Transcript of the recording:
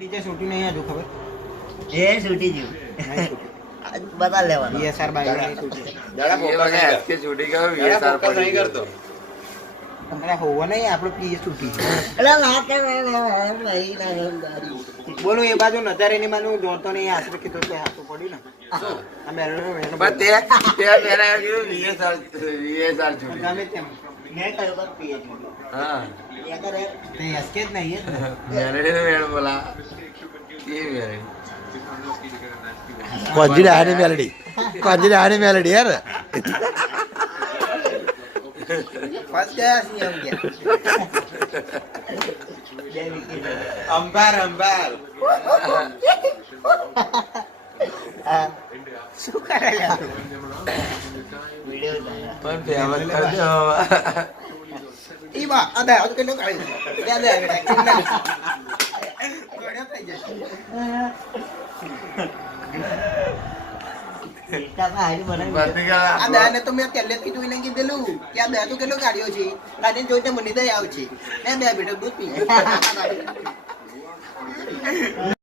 બીજે છૂટી નહીં હજુ ખબર એ છૂટી ગયું બતા લેવાનું ESR બાય નહીં છૂટી દાડા એ ફોકસ વખતે એસકે છૂટી ગયો વીએસઆર ફોકસ પડી નહીં ગયો. કરતો તમારે હોવો નહીં આપણો પીએ છૂટી એટલે ના કે ભાઈ ના બોલો એ બાજુ નજર એની બાજુ જોતો નહીં આશરે કીધું કે હાથું પડ્યું ને આ મેળો પણ તે પહેલા કીધું વીએસઆર છૂટી ગમે તેમ મેં કહ્યું બસ પીએ છૂટી હા એ કરે તે એસકે જ નહીં મેલેડી નો મેળ બોલા કે મેલેડી કોંજીને આની મેલડી યાર ફર્સ્ટ ગયા છીએ એમ કે બે વિકેટ અંબાર અંબાર શું કરે યાર વિડિયો પણ ફેમસ કરજો ઈ બા અદા આ કેટલો કાઢી યાદ આવે કેટલા ગોળ્યો થઈ જશે આ દાને તો મેં પહેલેથી જોઈને કીધેલું કે આ દા તો કેટલો કાઢ્યો છે દાને જોઈને મને દયા આવશે બે બેઠો દૂધ પી